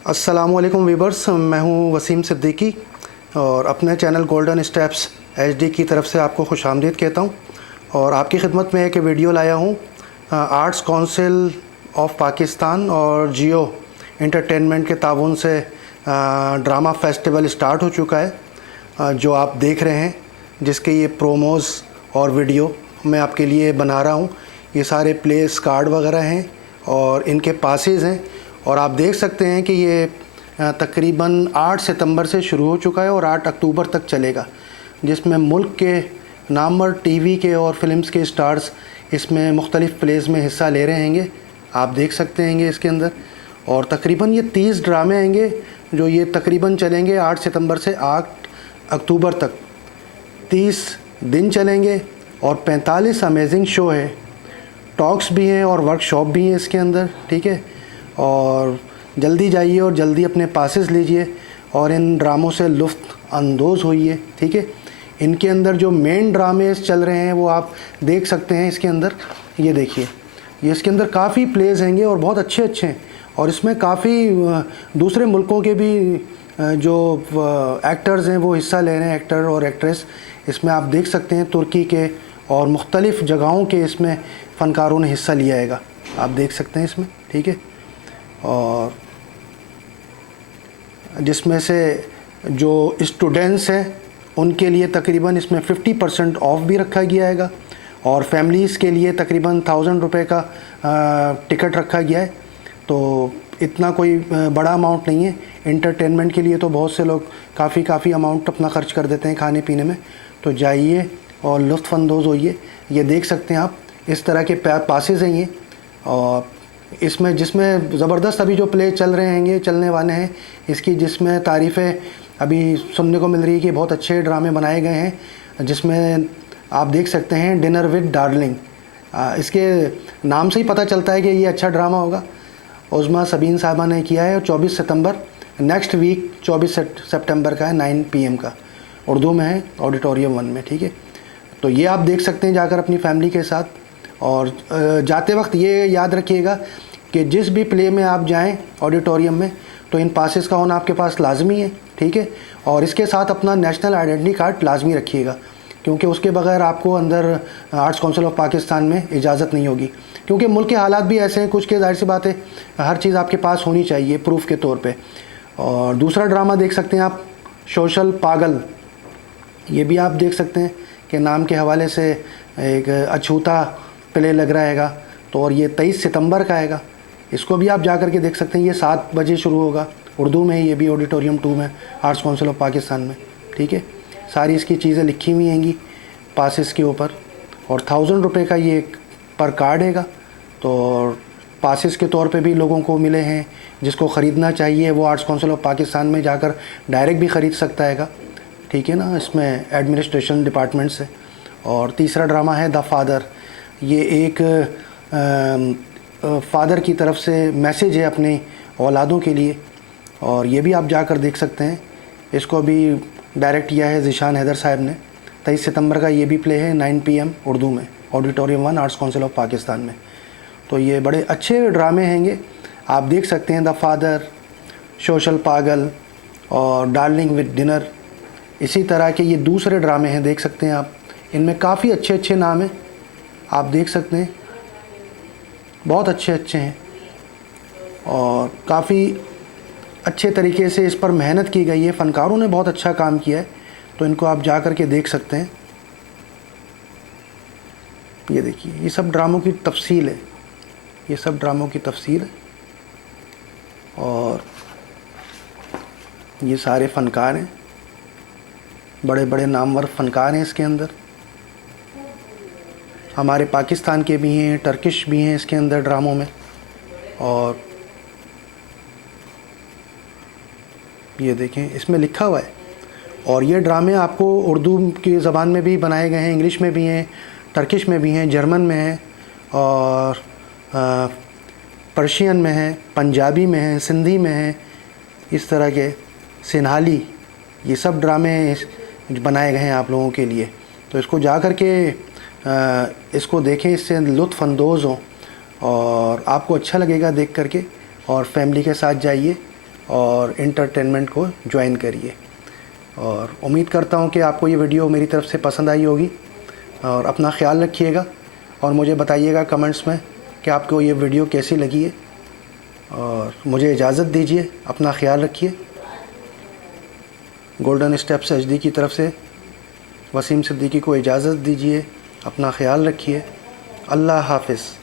अस्सलामुअलैकुम वीवर्स, मैं हूं वसीम सिद्दीकी और अपने चैनल गोल्डन स्टेप्स एचडी की तरफ से आपको खुशामदीद कहता हूं। और आपकी खिदमत में एक वीडियो लाया हूं। आर्ट्स काउंसिल ऑफ पाकिस्तान और जियो एंटरटेनमेंट के ताउन से ड्रामा फेस्टिवल स्टार्ट हो चुका है, जो आप देख रहे हैं, जिसके ये प्रोमोज़ और वीडियो मैं आपके लिए बना रहा हूं। ये सारे प्लेस कार्ड वगैरह हैं और इनके पासेस हैं, और आप देख सकते हैं कि ये तकरीबन 8 सितंबर से शुरू हो चुका है और 8 अक्टूबर तक चलेगा, जिसमें मुल्क के नामवर टीवी के और फिल्म्स के स्टार्स इसमें मुख्तलिफ़ प्लेस में हिस्सा ले रहे हैंगे। आप देख सकते हैंगे इसके अंदर। और तकरीबन ये 30 ड्रामे हैंगे जो ये तकरीबन चलेंगे 8 सितंबर से 8 अक्टूबर तक। 30 दिन चलेंगे और 45 अमेजिंग शो है, टॉक्स भी हैं और वर्कशॉप भी हैं इसके अंदर, ठीक है। और जल्दी जाइए और जल्दी अपने पासेस लीजिए और इन ड्रामों से लुत्फ़ अंदोज़ होइए, ठीक है। इनके अंदर जो मेन ड्रामे चल रहे हैं वो आप देख सकते हैं इसके अंदर। ये देखिए, ये इसके अंदर काफ़ी प्लेस हैंगे और बहुत अच्छे अच्छे हैं, और इसमें काफ़ी दूसरे मुल्कों के भी जो एक्टर्स हैं वो हिस्सा ले रहे हैं, एक्टर और एक्ट्रेस। इसमें आप देख सकते हैं तुर्की के और मुख्तलिफ़ जगहों के इसमें फ़नकारों ने हिस्सा लिया हैगा, आप देख सकते हैं इसमें, ठीक है। और जिसमें से जो स्टूडेंट्स हैं उनके लिए तकरीबन इसमें 50% ऑफ भी रखा गया हैगा, और फैमिलीज़ के लिए तकरीबन 1000 रुपये का टिकट रखा गया है। तो इतना कोई बड़ा अमाउंट नहीं है। एंटरटेनमेंट के लिए तो बहुत से लोग काफ़ी अमाउंट अपना ख़र्च कर देते हैं खाने पीने में। तो जाइए और लुत्फ़अंदोज़ होइए। ये देख सकते हैं आप, इस तरह के पासेस हैं ये। और इसमें जिसमें ज़बरदस्त अभी जो प्ले चल रहे हैंगे, चलने वाले हैं इसकी, जिसमें तारीफ़ें अभी सुनने को मिल रही है कि बहुत अच्छे ड्रामे बनाए गए हैं, जिसमें आप देख सकते हैं डिनर विद डार्लिंग। इसके नाम से ही पता चलता है कि ये अच्छा ड्रामा होगा। उज़मा सबीन साहबा ने किया है, और 24 सितंबर नेक्स्ट वीक 24 सितंबर का है, 9 PM का, उर्दू में है, ऑडिटोरियम 1 में, ठीक है। तो ये आप देख सकते हैं जाकर अपनी फैमिली के साथ। और जाते वक्त ये याद रखिएगा कि जिस भी प्ले में आप जाएं ऑडिटोरियम में, तो इन पासेस का होना आपके पास लाजमी है, ठीक है। और इसके साथ अपना नेशनल आइडेंटिटी कार्ड लाजमी रखिएगा, क्योंकि उसके बगैर आपको अंदर आर्ट्स काउंसिल ऑफ पाकिस्तान में इजाज़त नहीं होगी। क्योंकि मुल्क के हालात भी ऐसे हैं कुछ के, जाहिर सी बात है हर चीज़ आपके पास होनी चाहिए प्रूफ के तौर पे। और दूसरा ड्रामा देख सकते हैं आप, सोशल पागल। ये भी आप देख सकते हैं कि नाम के हवाले से एक अछूता प्ले लग रहा हैगा। तो और ये 23 सितंबर का आएगा, इसको भी आप जा कर के देख सकते हैं। ये 7 बजे शुरू होगा, उर्दू में, ये भी ऑडिटोरियम 2 में, आर्ट्स काउंसिल ऑफ पाकिस्तान में, ठीक है। सारी इसकी चीज़ें लिखी हुई हैंगी पासेस के ऊपर। और 1000 रुपये का ये पर कार्ड हैगा। तो पासेस के तौर पे भी लोगों को मिले हैं। जिसको ख़रीदना चाहिए वो आर्ट्स काउंसिल ऑफ पाकिस्तान में जाकर डायरेक्ट भी ख़रीद सकता हैगा, ठीक है ना। इसमें एडमिनिस्ट्रेशन डिपार्टमेंट से। और तीसरा ड्रामा है द फादर। ये एक फ़ादर की तरफ से मैसेज है अपने औलादों के लिए, और ये भी आप जाकर देख सकते हैं। इसको भी डायरेक्ट किया है ज़ीशान हैदर साहब ने। 23 सितंबर का ये भी प्ले है, 9 PM उर्दू में, auditorium 1, arts council of Pakistan में। तो ये बड़े अच्छे ड्रामे हैंगे, आप देख सकते हैं। द फादर, सोशल पागल और डार्लिंग विद डिनर, इसी तरह के ये दूसरे ड्रामे हैं, देख सकते हैं आप। इनमें काफ़ी अच्छे अच्छे नाम हैं, आप देख सकते हैं, बहुत अच्छे अच्छे हैं। और काफ़ी अच्छे तरीके से इस पर मेहनत की गई है, फ़नकारों ने बहुत अच्छा काम किया है। तो इनको आप जा कर के देख सकते हैं। ये देखिए, ये सब ड्रामों की तफसील है, ये सब ड्रामों की तफसील है। और ये सारे फ़नकार हैं, बड़े बड़े नामवर फ़नकार हैं इसके अंदर। हमारे पाकिस्तान के भी हैं, टर्किश भी हैं इसके अंदर ड्रामों में। और ये देखें, इसमें लिखा हुआ है। और ये ड्रामे आपको उर्दू की ज़बान में भी बनाए गए हैं, इंग्लिश में भी हैं, टर्किश में भी हैं, जर्मन में हैं, और पर्शियन में हैं, पंजाबी में हैं, सिंधी में हैं, इस तरह के सिन्हाली, ये सब ड्रामे बनाए गए हैं आप लोगों के लिए। तो इसको जा कर के इसको देखें, इससे लुत्फ़ अंदोज़ हों और आपको अच्छा लगेगा देख करके। और फैमिली के साथ जाइए और इंटरटेनमेंट को ज्वाइन करिए। और उम्मीद करता हूँ कि आपको ये वीडियो मेरी तरफ से पसंद आई होगी। और अपना ख्याल रखिएगा और मुझे बताइएगा कमेंट्स में कि आपको ये वीडियो कैसी लगी है। और मुझे इजाज़त दीजिए, अपना ख्याल रखिए। गोल्डन स्टेप्स HD की तरफ से वसीम सिद्दीकी को इजाज़त दीजिए, अपना ख्याल रखिए। अल्लाह हाफ़िज़।